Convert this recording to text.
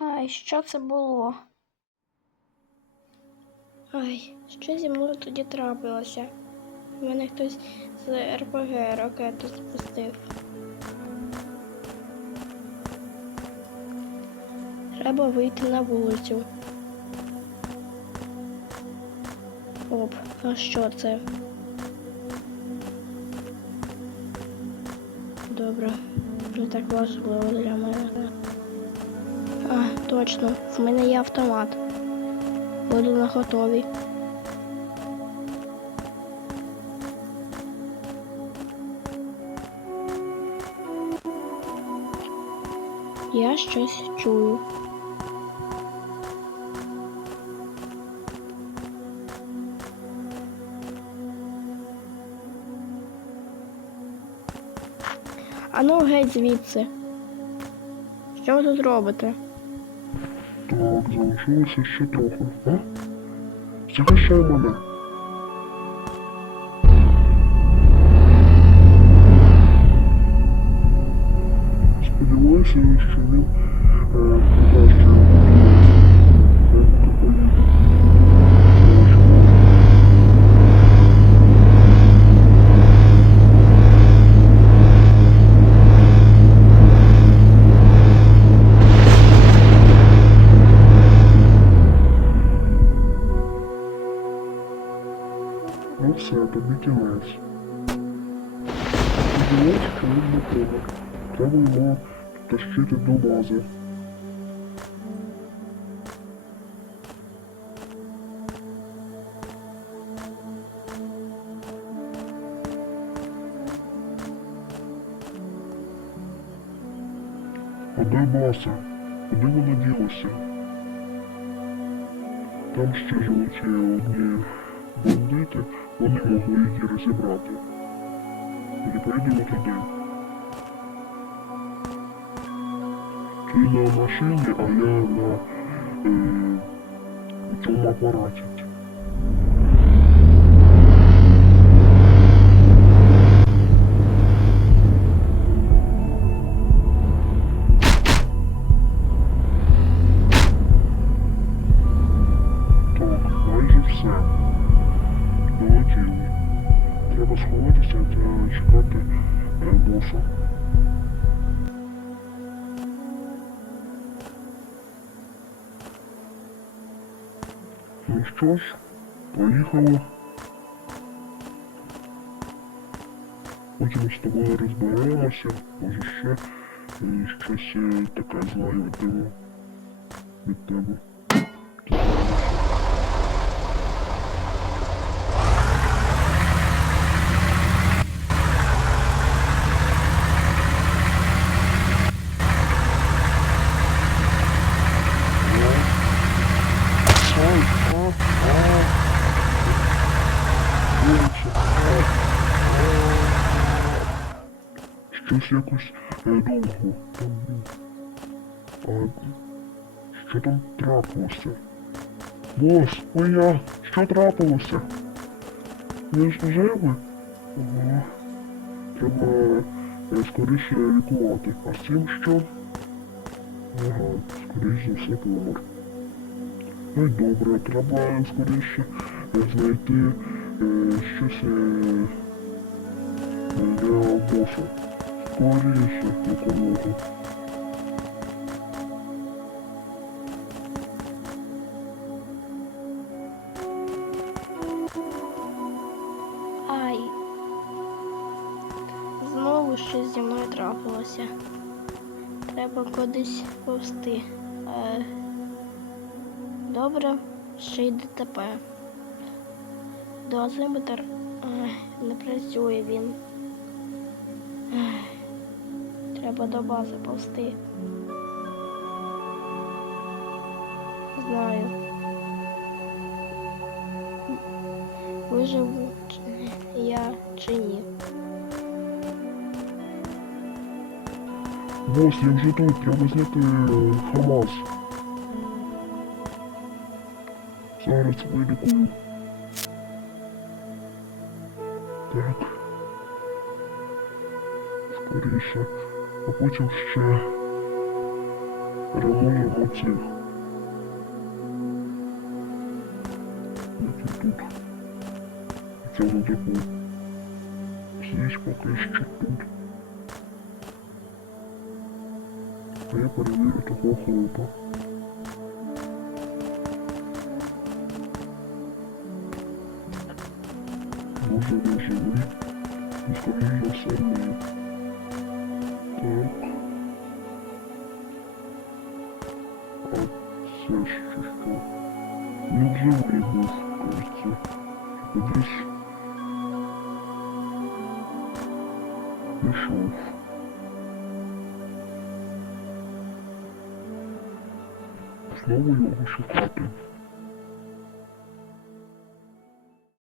Ай, що це було? Ай, що зі мною тоді трапилося? Мене хтось з РПГ ракету спустив. Треба вийти на вулицю. Оп, а що це? Добре, не так важливо для мене. А, точно, в мене є автомат. Буду на готові. Я щось чую. Ану геть звідси. Що ви тут робите? Так, залишилося ще трохи. А? Захищай мене. Сподіваюся, що він е, Ну все, тобі кінець. Сподіваюся, що він не помер. Треба його тащити до бази. А де баса? Куди вона ділася? Там ще живуть е, одні бандити, вони могли її розібрати. І поїдемо туди. Ти на машині, а я на е, цьому апараті. Чекати боса. Ну що ж, поїхали. Потім з тобою розберемося, може ще щось е, таке знайдемо від тебе. Ой, а, а. Боже, а, а. Щось якось е, довго. А, що там трапилося? Бос, моя, що трапилося? Ви ж живі? Ага. Треба е, скоріше лікувати. А з цим що? Ага, скоріше за все помер. Ну й добре, треба скоріше е, знайти е, щось е, для боса. Скоріше якомога. Ай. Знову щось зі мною трапилося. Треба кудись повсти. Е, добре, ще й ДТП. Дозиметр е, не працює він. Ех, Треба до бази повсти. Знаю. Виживу я чи ні. Бос, я вже тут, треба зняти е, ФАМАС. Зараз вилікую. Так. Скоріше. А потім ще ремонтуємо цих. Які тут. Це таку. Сидіть поки що тут. А я перевірю такого хлопа. Може не живий. Скоріше все, ні. А це що що? Він живий був, кажеться. Кудись пішов. Знову його шукати.